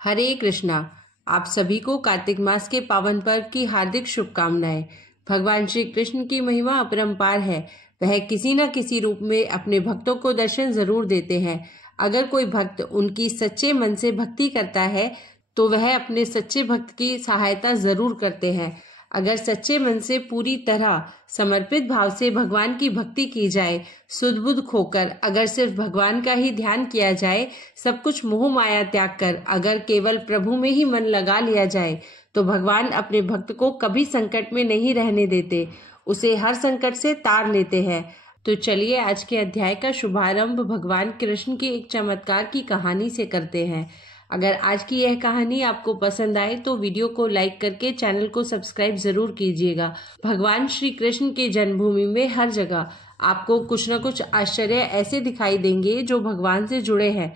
हरे कृष्णा। आप सभी को कार्तिक मास के पावन पर्व की हार्दिक शुभकामनाएं। भगवान श्री कृष्ण की महिमा अपरंपार है। वह किसी न किसी रूप में अपने भक्तों को दर्शन जरूर देते हैं। अगर कोई भक्त उनकी सच्चे मन से भक्ति करता है तो वह अपने सच्चे भक्त की सहायता जरूर करते हैं। अगर सच्चे मन से पूरी तरह समर्पित भाव से भगवान की भक्ति की जाए, सुध बुध खोकर अगर सिर्फ भगवान का ही ध्यान किया जाए, सब कुछ मोह माया त्याग कर अगर केवल प्रभु में ही मन लगा लिया जाए, तो भगवान अपने भक्त को कभी संकट में नहीं रहने देते, उसे हर संकट से तार लेते हैं। तो चलिए आज के अध्याय का शुभारंभ भगवान कृष्ण की एक चमत्कार की कहानी से करते हैं। अगर आज की यह कहानी आपको पसंद आए तो वीडियो को लाइक करके चैनल को सब्सक्राइब जरूर कीजिएगा। भगवान श्री कृष्ण की जन्मभूमि में हर जगह आपको कुछ न कुछ आश्चर्य ऐसे दिखाई देंगे जो भगवान से जुड़े हैं।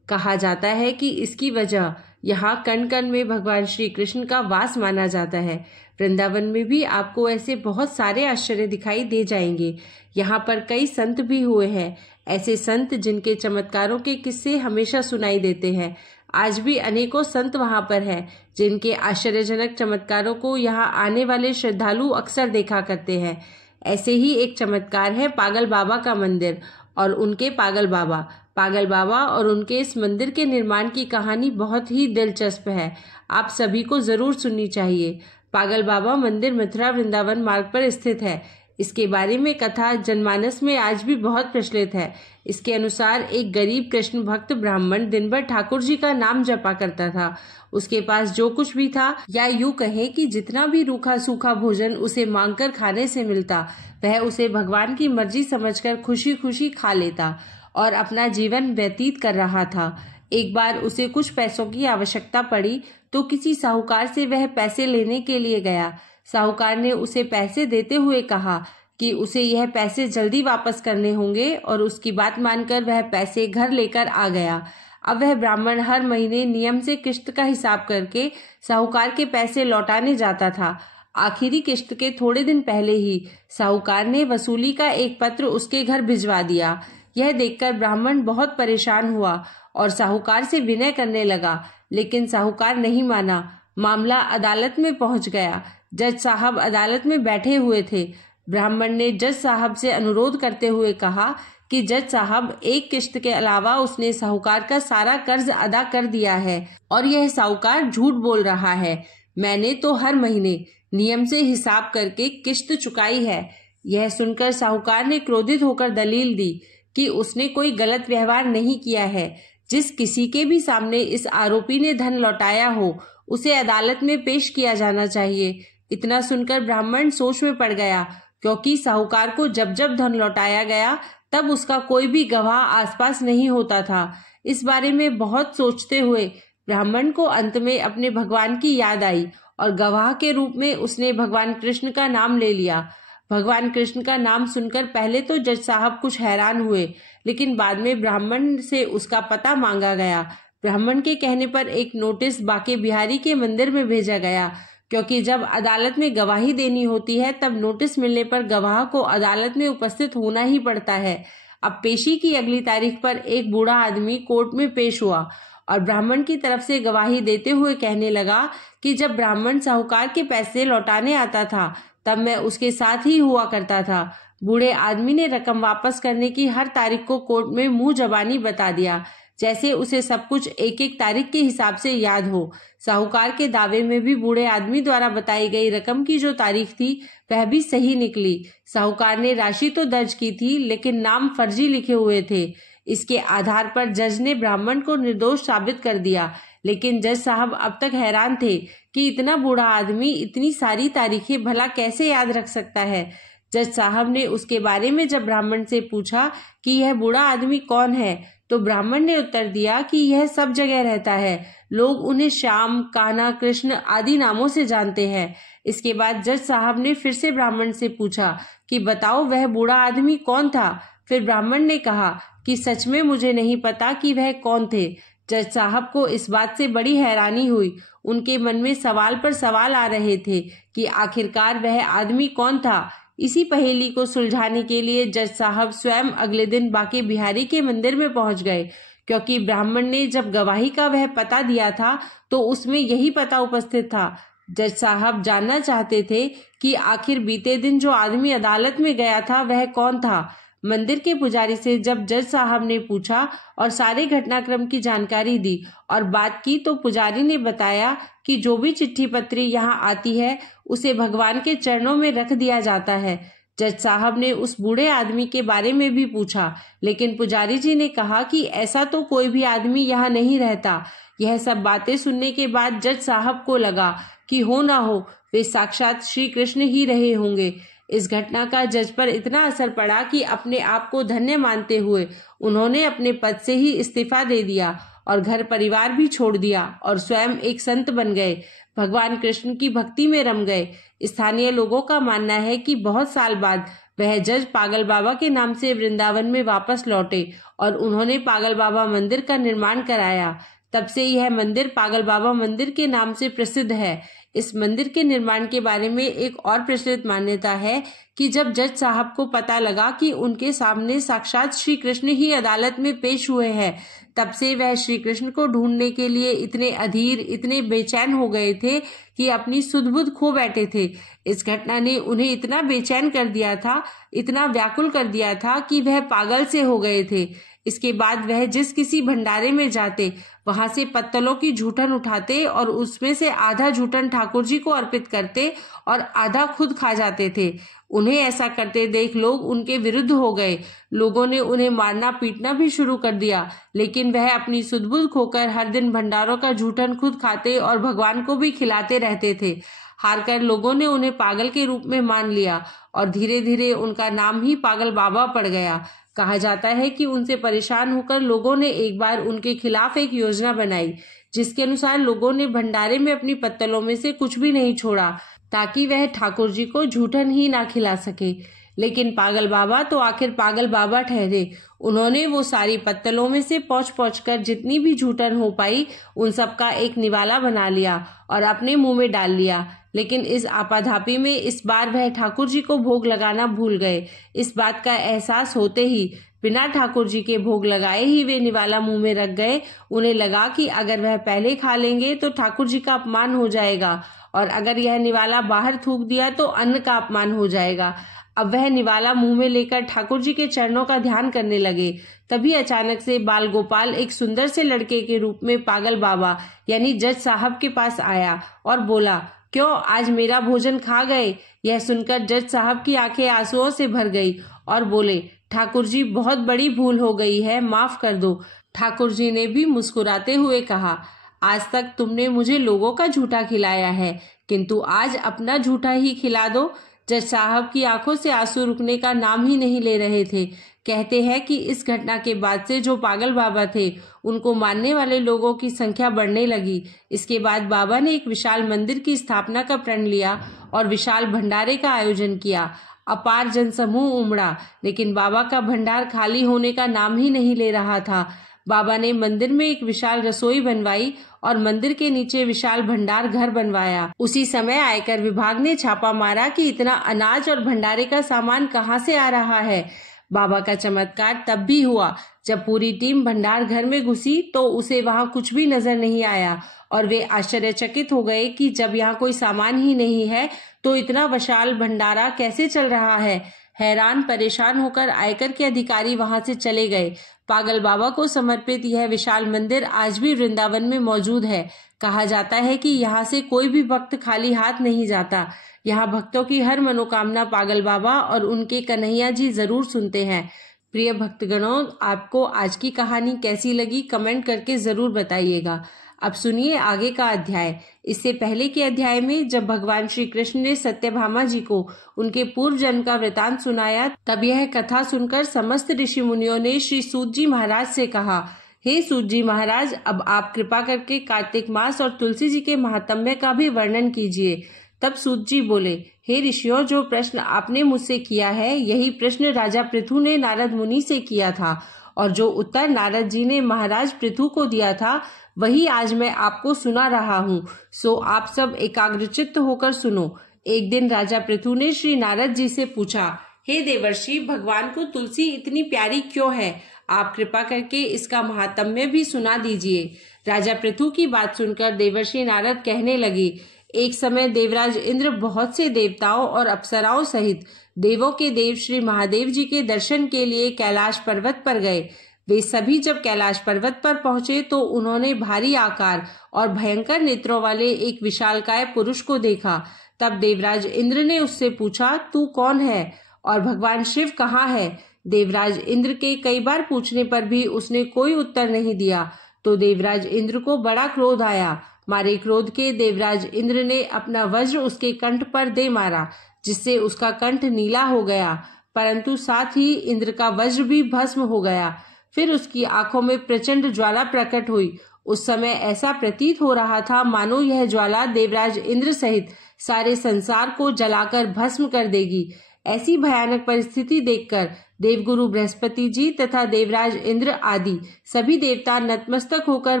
कहा जाता है कि इसकी वजह यहाँ कण कण में भगवान श्री कृष्ण का वास माना जाता है। वृंदावन में भी आपको ऐसे बहुत सारे आश्चर्य दिखाई दे जाएंगे। यहाँ पर कई संत भी हुए हैं, ऐसे संत जिनके चमत्कारों के किस्से हमेशा सुनाई देते हैं। आज भी अनेकों संत वहां पर हैं, जिनके आश्चर्यजनक चमत्कारों को यहाँ आने वाले श्रद्धालु अक्सर देखा करते हैं। ऐसे ही एक चमत्कार है पागल बाबा का मंदिर और उनके पागल बाबा। पागल बाबा और उनके इस मंदिर के निर्माण की कहानी बहुत ही दिलचस्प है, आप सभी को जरूर सुननी चाहिए। पागल बाबा मंदिर मथुरा वृंदावन मार्ग पर स्थित है। इसके बारे में कथा जनमानस में आज भी बहुत प्रचलित है। इसके अनुसार एक गरीब कृष्ण भक्त ब्राह्मण दिन भर ठाकुर जी का नाम जपा करता था। उसके पास जो कुछ भी था, या यूं कहे कि जितना भी रूखा सूखा भोजन उसे मांगकर खाने से मिलता, वह उसे भगवान की मर्जी समझकर खुशी खुशी खा लेता और अपना जीवन व्यतीत कर रहा था। एक बार उसे कुछ पैसों की आवश्यकता पड़ी तो किसी साहूकार से वह पैसे लेने के लिए गया। साहूकार ने उसे पैसे देते हुए कहा कि उसे यह पैसे जल्दी वापस करने होंगे और उसकी बात मानकर वह पैसे घर लेकर आ गया। अब वह ब्राह्मण हर महीने नियम से किश्त का हिसाब करके साहूकार के पैसे लौटाने जाता था। आखिरी किश्त के थोड़े दिन पहले ही साहूकार ने वसूली का एक पत्र उसके घर भिजवा दिया। यह देखकर ब्राह्मण बहुत परेशान हुआ और साहूकार से विनय करने लगा, लेकिन साहूकार नहीं माना। मामला अदालत में पहुंच गया। जज साहब अदालत में बैठे हुए थे। ब्राह्मण ने जज साहब से अनुरोध करते हुए कहा कि जज साहब, एक किश्त के अलावा उसने साहूकार का सारा कर्ज अदा कर दिया है और यह साहूकार झूठ बोल रहा है। मैंने तो हर महीने नियम से हिसाब करके किश्त चुकाई है। यह सुनकर साहूकार ने क्रोधित होकर दलील दी कि उसने कोई गलत व्यवहार नहीं किया है। जिस किसी के भी सामने इस आरोपी ने धन लौटाया हो, उसे अदालत में पेश किया जाना चाहिए। इतना सुनकर ब्राह्मण सोच में पड़ गया, क्योंकि साहूकार को जब जब धन लौटाया गया तब उसका कोई भी गवाह आसपास नहीं होता था। इस बारे में बहुत सोचते हुए ब्राह्मण को अंत में अपने भगवान की याद आई और गवाह के रूप में उसने भगवान कृष्ण का नाम ले लिया। भगवान कृष्ण का नाम सुनकर पहले तो जज साहब कुछ हैरान हुए, लेकिन बाद में ब्राह्मण से उसका पता मांगा गया। ब्राह्मण के कहने पर एक नोटिस बाके बिहारी के मंदिर में भेजा गया, क्योंकि जब अदालत में गवाही देनी होती है तब नोटिस मिलने पर गवाह को अदालत में उपस्थित होना ही पड़ता है। अब पेशी की अगली तारीख पर एक बूढ़ा आदमी कोर्ट में पेश हुआ और ब्राह्मण की तरफ से गवाही देते हुए कहने लगा कि जब ब्राह्मण साहूकार के पैसे लौटाने आता था तब मैं उसके साथ ही हुआ करता था। बूढ़े आदमी ने रकम वापस करने की हर तारीख को कोर्ट में मुंह जबानी बता दिया, जैसे उसे सब कुछ एक एक तारीख के हिसाब से याद हो। साहूकार के दावे में भी बूढ़े आदमी द्वारा बताई गई रकम की जो तारीख थी वह भी सही निकली। साहूकार ने राशि तो दर्ज की थी, लेकिन नाम फर्जी लिखे हुए थे। इसके आधार पर जज ने ब्राह्मण को निर्दोष साबित कर दिया, लेकिन जज साहब अब तक हैरान थे कि इतना बूढ़ा आदमी इतनी सारी तारीखें भला कैसे याद रख सकता है। जज साहब ने उसके बारे में जब ब्राह्मण से पूछा कि यह बूढ़ा आदमी कौन है, तो ब्राह्मण ने उत्तर दिया कि यह सब जगह रहता है। लोग उन्हें श्याम, कान्हा, कृष्ण आदि नामों से जानते हैं। इसके बाद जज साहब ने फिर से ब्राह्मण से पूछा कि बताओ वह बूढ़ा आदमी कौन था। फिर ब्राह्मण ने कहा कि सच में मुझे नहीं पता कि वह कौन थे। जज साहब को इस बात से बड़ी हैरानी हुई। उनके मन में सवाल पर सवाल आ रहे थे कि आखिरकार वह आदमी कौन था। इसी पहेली को सुलझाने के लिए जज साहब स्वयं अगले दिन बाके बिहारी के मंदिर में पहुंच गए, क्योंकि ब्राह्मण ने जब गवाही का वह पता दिया था तो उसमें यही पता उपस्थित था। जज साहब जानना चाहते थे कि आखिर बीते दिन जो आदमी अदालत में गया था वह कौन था। मंदिर के पुजारी से जब जज साहब ने पूछा और सारे घटनाक्रम की जानकारी दी और बात की तो पुजारी ने बताया कि जो भी चिट्ठी पत्री यहाँ आती है उसे भगवान के चरणों में रख दिया जाता है। जज साहब ने उस बूढ़े आदमी के बारे में भी पूछा, लेकिन पुजारी जी ने कहा कि ऐसा तो कोई भी आदमी यहाँ नहीं रहता। यह सब बातें सुनने के बाद जज साहब को लगा कि हो ना हो वे साक्षात श्री कृष्ण ही रहे होंगे। इस घटना का जज पर इतना असर पड़ा कि अपने आप को धन्य मानते हुए उन्होंने अपने पद से ही इस्तीफा दे दिया और घर परिवार भी छोड़ दिया और स्वयं एक संत बन गए। भगवान कृष्ण की भक्ति में रम गए। स्थानीय लोगों का मानना है कि बहुत साल बाद वह जज पागल बाबा के नाम से वृंदावन में वापस लौटे और उन्होंने पागल बाबा मंदिर का निर्माण कराया। तब से यह मंदिर पागल बाबा मंदिर के नाम से प्रसिद्ध है। इस मंदिर के निर्माण के बारे में एक और प्रचलित मान्यता है कि जब जज साहब को पता लगा कि उनके सामने साक्षात श्री कृष्ण ही अदालत में पेश हुए हैं, तब से वह श्री कृष्ण को ढूंढने के लिए इतने अधीर, इतने बेचैन हो गए थे कि अपनी सुध-बुध खो बैठे थे। इस घटना ने उन्हें इतना बेचैन कर दिया था, इतना व्याकुल कर दिया था कि वह पागल से हो गए थे। इसके बाद वह जिस किसी भंडारे में जाते वहां से पत्तलों की जूठन उठाते और उसमें से आधा जूठन ठाकुर जी को अर्पित करते और आधा खुद खा जाते थे। उन्हें ऐसा करते देख लोग उनके विरुद्ध हो गए। लोगों ने उन्हें मारना पीटना भी शुरू कर दिया, लेकिन वह अपनी सुध-बुध खोकर हर दिन भंडारों का जूठन खुद खाते और भगवान को भी खिलाते रहते थे। हारकर लोगों ने उन्हें पागल के रूप में मान लिया और धीरे धीरे उनका नाम ही पागल बाबा पड़ गया। कहा जाता है कि उनसे परेशान होकर लोगों ने एक बार उनके खिलाफ एक योजना बनाई, जिसके अनुसार लोगों ने भंडारे में अपनी पत्तलों में से कुछ भी नहीं छोड़ा ताकि वह ठाकुर जी को जूठन ही ना खिला सके। लेकिन पागल बाबा तो आखिर पागल बाबा ठहरे। उन्होंने वो सारी पत्तलों में से पहुंच पहुंच कर जितनी भी जूठन हो पाई उन सब का एक निवाला बना लिया और अपने मुंह में डाल लिया। लेकिन इस आपाधापी में इस बार वह ठाकुर जी को भोग लगाना भूल गए। इस बात का एहसास होते ही बिना ठाकुर जी के भोग लगाए ही वे निवाला मुंह में रख गए। उन्हें लगा कि अगर वह पहले खा लेंगे तो ठाकुर जी का अपमान हो जाएगा और अगर यह निवाला बाहर थूक दिया तो अन्न का अपमान हो जाएगा। अब वह निवाला मुंह में लेकर ठाकुर जी के चरणों का ध्यान करने लगे। तभी अचानक से बाल गोपाल एक सुंदर से लड़के के रूप में पागल बाबा यानी जज साहब के पास आया और बोला, क्यों आज मेरा भोजन खा गए? यह सुनकर जज साहब की आंखें आंसुओं से भर गई और बोले, ठाकुर जी बहुत बड़ी भूल हो गई है, माफ कर दो। ठाकुर जी ने भी मुस्कुराते हुए कहा, आज तक तुमने मुझे लोगों का झूठा खिलाया है, किंतु आज अपना झूठा ही खिला दो। जज साहब की आंखों से आंसू रुकने का नाम ही नहीं ले रहे थे। कहते हैं कि इस घटना के बाद से जो पागल बाबा थे उनको मानने वाले लोगों की संख्या बढ़ने लगी। इसके बाद बाबा ने एक विशाल मंदिर की स्थापना का प्रण लिया और विशाल भंडारे का आयोजन किया। अपार जनसमूह उमड़ा, लेकिन बाबा का भंडार खाली होने का नाम ही नहीं ले रहा था। बाबा ने मंदिर में एक विशाल रसोई बनवाई और मंदिर के नीचे विशाल भंडार घर बनवाया। उसी समय आयकर विभाग ने छापा मारा कि इतना अनाज और भंडारे का सामान कहाँ से आ रहा है। बाबा का चमत्कार तब भी हुआ जब पूरी टीम भंडार घर में घुसी तो उसे वहां कुछ भी नजर नहीं आया और वे आश्चर्यचकित हो गए कि जब यहाँ कोई सामान ही नहीं है तो इतना विशाल भंडारा कैसे चल रहा है। हैरान परेशान होकर आयकर के अधिकारी वहां से चले गए। पागल बाबा को समर्पित यह विशाल मंदिर आज भी वृंदावन में मौजूद है। कहा जाता है कि यहाँ से कोई भी भक्त खाली हाथ नहीं जाता। यहाँ भक्तों की हर मनोकामना पागल बाबा और उनके कन्हैया जी जरूर सुनते हैं। प्रिय भक्तगणों, आपको आज की कहानी कैसी लगी कमेंट करके जरूर बताइएगा। अब सुनिए आगे का अध्याय। इससे पहले के अध्याय में जब भगवान श्री कृष्ण ने सत्यभामा जी को उनके पूर्व जन्म का वृतांत सुनाया, तब यह कथा सुनकर समस्त ऋषि मुनियों ने श्री सूत जी महाराज से कहा, हे सूत जी महाराज, अब आप कृपा करके कार्तिक मास और तुलसी जी के महात्म्य का भी वर्णन कीजिए। तब सूत जी बोले, हे ऋषियों, जो प्रश्न आपने मुझसे किया है यही प्रश्न राजा पृथु ने नारद मुनि से किया था और जो उत्तर नारद जी ने महाराज पृथु को दिया था वही आज मैं आपको सुना रहा हूँ। सो आप सब एकाग्रचित्त होकर सुनो। एक दिन राजा पृथु ने श्री नारद जी से पूछा, हे देवर्षि, भगवान को तुलसी इतनी प्यारी क्यों है? आप कृपा करके इसका महात्म्य भी सुना दीजिए। राजा पृथु की बात सुनकर देवर्षि नारद कहने लगे, एक समय देवराज इंद्र बहुत से देवताओं और अप्सराओं सहित देवों के देव श्री महादेव जी के दर्शन के लिए कैलाश पर्वत पर गए। वे सभी जब कैलाश पर्वत पर पहुंचे तो उन्होंने भारी आकार और भयंकर नेत्रों वाले एक विशालकाय पुरुष को देखा। तब देवराज इंद्र ने उससे पूछा, तू कौन है और भगवान शिव कहाँ है? देवराज इंद्र के कई बार पूछने पर भी उसने कोई उत्तर नहीं दिया तो देवराज इंद्र को बड़ा क्रोध आया। मारे क्रोध के देवराज इंद्र ने अपना वज्र उसके कंठ पर दे मारा, जिससे उसका कंठ नीला हो गया, परंतु साथ ही इंद्र का वज्र भी भस्म हो गया। फिर उसकी आंखों में प्रचंड ज्वाला प्रकट हुई। उस समय ऐसा प्रतीत हो रहा था मानो यह ज्वाला देवराज इंद्र सहित सारे संसार को जलाकर भस्म कर देगी। ऐसी भयानक परिस्थिति देखकर देवगुरु बृहस्पति जी तथा देवराज इंद्र आदि सभी देवता नतमस्तक होकर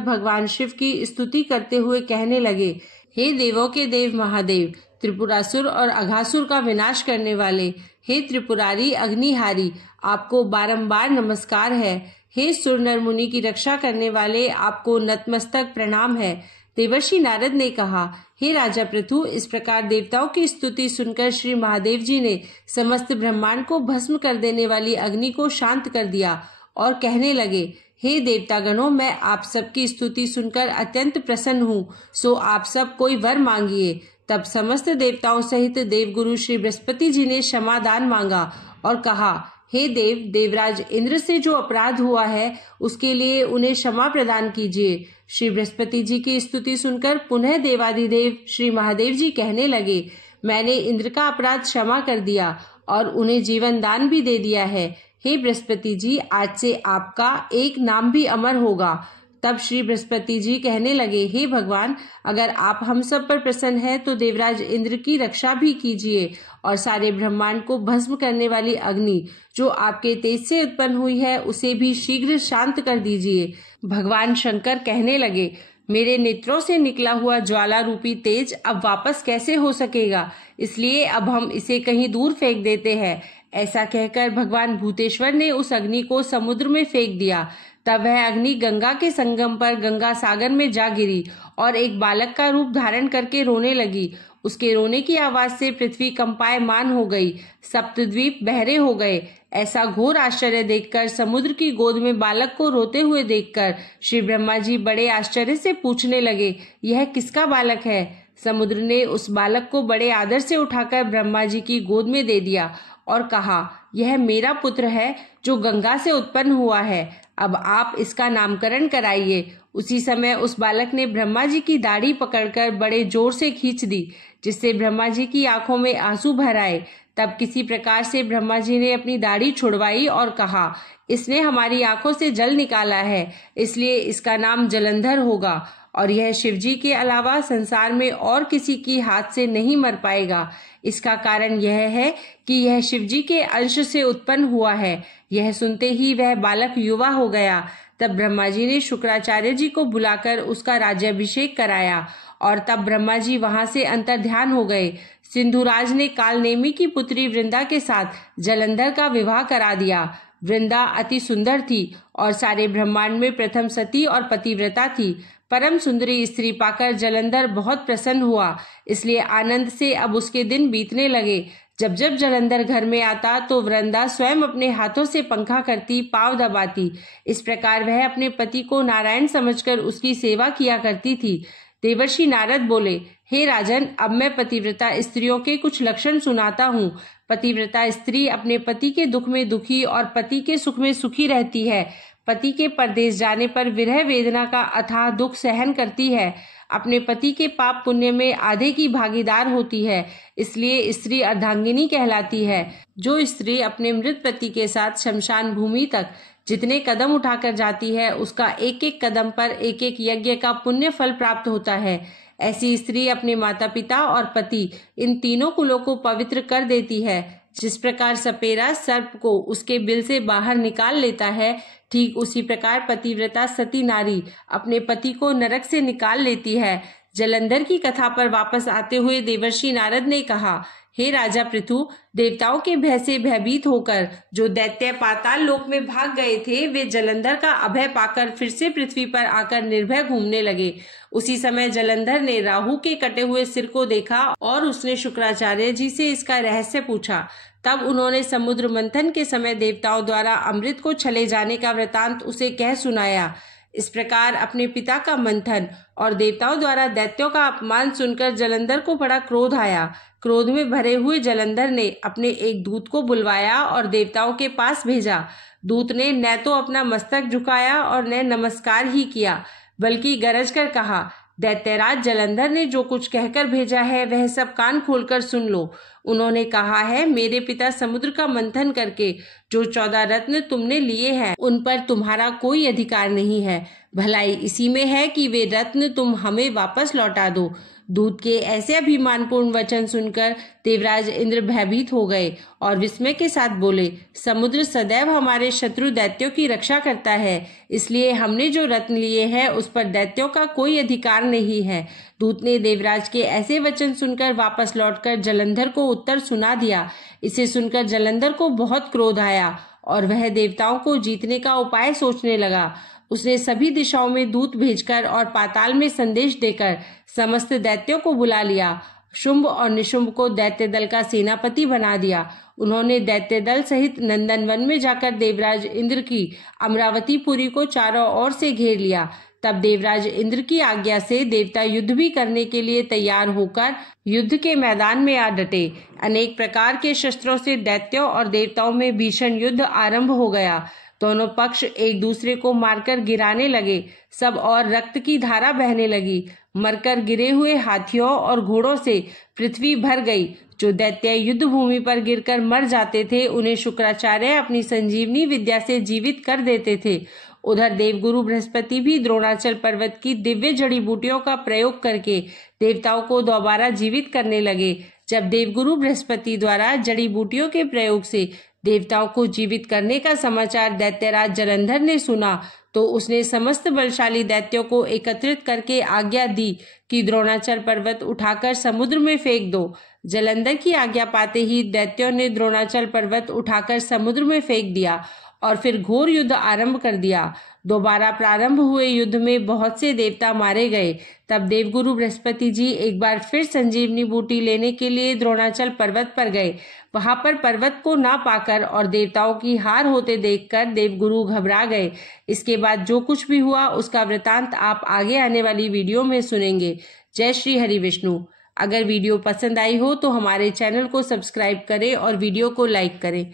भगवान शिव की स्तुति करते हुए कहने लगे, हे देवों के देव महादेव, त्रिपुरासुर और अघासुर का विनाश करने वाले, हे त्रिपुरारी अग्निहारी, आपको बारंबार नमस्कार है। हे सुर नर मुनि की रक्षा करने वाले, आपको नतमस्तक प्रणाम है। देवर्षि नारद ने कहा, हे राजा पृथु, इस प्रकार देवताओं की स्तुति सुनकर श्री महादेव जी ने समस्त ब्रह्मांड को भस्म कर देने वाली अग्नि को शांत कर दिया और कहने लगे, हे देवतागणों, मैं आप सबकी स्तुति सुनकर अत्यंत प्रसन्न हूँ, सो आप सब कोई वर मांगिए। तब समस्त देवताओं सहित देवगुरु श्री बृहस्पति जी ने क्षमादान मांगा और कहा, हे देव, देवराज इंद्र से जो अपराध हुआ है उसके लिए उन्हें क्षमा प्रदान कीजिए। श्री बृहस्पति जी की स्तुति सुनकर पुनः देवाधिदेव श्री महादेव जी कहने लगे, मैंने इंद्र का अपराध क्षमा कर दिया और उन्हें जीवन दान भी दे दिया है। हे बृहस्पति जी, आज से आपका एक नाम भी अमर होगा। तब श्री बृहस्पति जी कहने लगे, हे भगवान, अगर आप हम सब पर प्रसन्न हैं तो देवराज इंद्र की रक्षा भी कीजिए और सारे ब्रह्मांड को भस्म करने वाली अग्नि जो आपके तेज से उत्पन्न हुई है उसे भी शीघ्र शांत कर दीजिए। भगवान शंकर कहने लगे, मेरे नेत्रों से निकला हुआ ज्वाला रूपी तेज अब वापस कैसे हो सकेगा, इसलिए अब हम इसे कहीं दूर फेंक देते हैं। ऐसा कहकर भगवान भूतेश्वर ने उस अग्नि को समुद्र में फेंक दिया। तब वह अग्नि गंगा के संगम पर गंगा सागर में जा गिरी और एक बालक का रूप धारण करके रोने लगी। उसके रोने की आवाज से पृथ्वी कंपायमान हो गई, सप्तद्वीप बहरे हो गए। ऐसा घोर आश्चर्य देखकर, समुद्र की गोद में बालक को रोते हुए देखकर श्री ब्रह्मा जी बड़े आश्चर्य से पूछने लगे, यह किसका बालक है? समुद्र ने उस बालक को बड़े आदर से उठाकर ब्रह्मा जी की गोद में दे दिया और कहा, यह मेरा पुत्र है जो गंगा से उत्पन्न हुआ है, अब आप इसका नामकरण कराइए। उसी समय उस बालक ने ब्रह्मा जी की दाढ़ी पकड़कर बड़े जोर से खींच दी, जिससे ब्रह्मा जी की आंखों में आंसू भर आए। तब किसी प्रकार से ब्रह्मा जी ने अपनी दाढ़ी छुड़वाई और कहा, इसने हमारी आंखों से जल निकाला है, इसलिए इसका नाम जलंधर होगा और यह शिवजी के अलावा संसार में और किसी की हाथ से नहीं मर पाएगा। इसका कारण यह है कि यह शिवजी के अंश से उत्पन्न हुआ है। यह सुनते ही वह बालक युवा हो गया। तब ब्रह्मा जी ने शुक्राचार्य जी को बुलाकर उसका राज्याभिषेक कराया और तब ब्रह्मा जी वहां से अंतर्ध्यान हो गए। सिंधुराज ने कालनेमी की पुत्री वृंदा के साथ जलंधर का विवाह करा दिया। वृंदा अति सुंदर थी और सारे ब्रह्मांड में प्रथम सती और पतिव्रता थी। परम सुंदरी स्त्री पाकर जलंधर बहुत प्रसन्न हुआ, इसलिए आनंद से अब उसके दिन बीतने लगे। जब जब जलंधर घर में आता तो वृंदा स्वयं अपने हाथों से पंखा करती, पांव दबाती। इस प्रकार वह अपने पति को नारायण समझकर उसकी सेवा किया करती थी। देवर्षि नारद बोले, हे राजन, अब मैं पतिव्रता स्त्रियों के कुछ लक्षण सुनाता हूँ। पतिव्रता स्त्री अपने पति के दुख में दुखी और पति के सुख में सुखी रहती है। पति के परदेश जाने पर विरह वेदना का अथाह दुख सहन करती है। अपने पति के पाप पुण्य में आधे की भागीदार होती है, इसलिए स्त्री अर्धांगिनी कहलाती है। जो स्त्री अपने मृत पति के साथ शमशान भूमि तक जितने कदम उठाकर जाती है, उसका एक एक कदम पर एक एक यज्ञ का पुण्य फल प्राप्त होता है। ऐसी स्त्री अपने माता पिता और पति इन तीनों कुलों को पवित्र कर देती है। जिस प्रकार सपेरा सर्प को उसके बिल से बाहर निकाल लेता है, ठीक उसी प्रकार पतिव्रता सती नारी अपने पति को नरक से निकाल लेती है। जलंधर की कथा पर वापस आते हुए देवर्षि नारद ने कहा, हे राजा पृथु, देवताओं के भय से भयभीत होकर जो दैत्य पाताल लोक में भाग गए थे, वे जलंधर का अभय पाकर फिर से पृथ्वी पर आकर निर्भय घूमने लगे। उसी समय जलंधर ने राहु के कटे हुए सिर को देखा और उसने शुक्राचार्य जी से इसका रहस्य पूछा। तब उन्होंने समुद्र मंथन के समय देवताओं द्वारा अमृत को छले जाने का वृतांत उसे कह सुनाया। इस प्रकार अपने पिता का मंथन और देवताओं द्वारा दैत्यों का अपमान सुनकर जलंधर को बड़ा क्रोध आया। क्रोध में भरे हुए जलंधर ने अपने एक दूत को बुलवाया और देवताओं के पास भेजा। दूत ने न तो अपना मस्तक झुकाया और न नमस्कार ही किया, बल्कि गरज कर कहा, दैत्यराज जलंधर ने जो कुछ कहकर भेजा है वह सब कान खोलकर सुन लो। उन्होंने कहा है, मेरे पिता समुद्र का मंथन करके जो 14 रत्न तुमने लिए हैं उन पर तुम्हारा कोई अधिकार नहीं है। भलाई इसी में है कि वे रत्न तुम हमें वापस लौटा दो। दूत के ऐसे अभिमानपूर्ण वचन सुनकर देवराज इंद्र भयभीत हो गए और विस्मय के साथ बोले, समुद्र सदैव हमारे शत्रु दैत्यों की रक्षा करता है, इसलिए हमने जो रत्न लिए हैं उस पर दैत्यों का कोई अधिकार नहीं है। दूत ने देवराज के ऐसे वचन सुनकर वापस लौटकर जलंधर को उत्तर सुना दिया। इसे सुनकर जलंधर को बहुत क्रोध आया और वह देवताओं को जीतने का उपाय सोचने लगा। उसने सभी दिशाओं में दूत भेजकर और पाताल में संदेश देकर समस्त दैत्यों को बुला लिया। शुंभ और निशुंभ को दैत्य दल का सेनापति बना दिया। उन्होंने दैत्य दल सहित नंदन वन में जाकर देवराज इंद्र की अमरावतीपुरी को चारों ओर से घेर लिया। तब देवराज इंद्र की आज्ञा से देवता युद्ध भी करने के लिए तैयार होकर युद्ध के मैदान में आ डटे। अनेक प्रकार के शस्त्रों से दैत्यों और देवताओं में भीषण युद्ध आरंभ हो गया। दोनों पक्ष एक दूसरे को मारकर गिराने लगे। सब और रक्त की धारा बहने लगी। मरकर गिरे हुए हाथियों और घोड़ों से पृथ्वी भर गई। जो दैत्य युद्ध भूमि पर गिरकर मर जाते थे उन्हें शुक्राचार्य अपनी संजीवनी विद्या से जीवित कर देते थे। उधर देवगुरु बृहस्पति भी द्रोणाचल पर्वत की दिव्य जड़ी बूटियों का प्रयोग करके देवताओं को दोबारा जीवित करने लगे। जब देवगुरु बृहस्पति द्वारा जड़ी बूटियों के प्रयोग से देवताओं को जीवित करने का समाचार दैत्यराज जलंधर ने सुना तो उसने समस्त बलशाली दैत्यों को एकत्रित करके आज्ञा दी कि द्रोणाचल पर्वत उठाकर समुद्र में फेंक दो। जलंधर की आज्ञा पाते ही दैत्यों ने द्रोणाचल पर्वत उठाकर समुद्र में फेंक दिया और फिर घोर युद्ध आरंभ कर दिया। दोबारा प्रारंभ हुए युद्ध में बहुत से देवता मारे गए। तब देवगुरु बृहस्पति जी एक बार फिर संजीवनी बूटी लेने के लिए द्रोणाचल पर्वत पर गए। वहां पर पर्वत को ना पाकर और देवताओं की हार होते देखकर देवगुरु घबरा गए। इसके बाद जो कुछ भी हुआ उसका वृतांत आप आगे आने वाली वीडियो में सुनेंगे। जय श्री हरि विष्णु। अगर वीडियो पसंद आई हो तो हमारे चैनल को सब्सक्राइब करें और वीडियो को लाइक करें।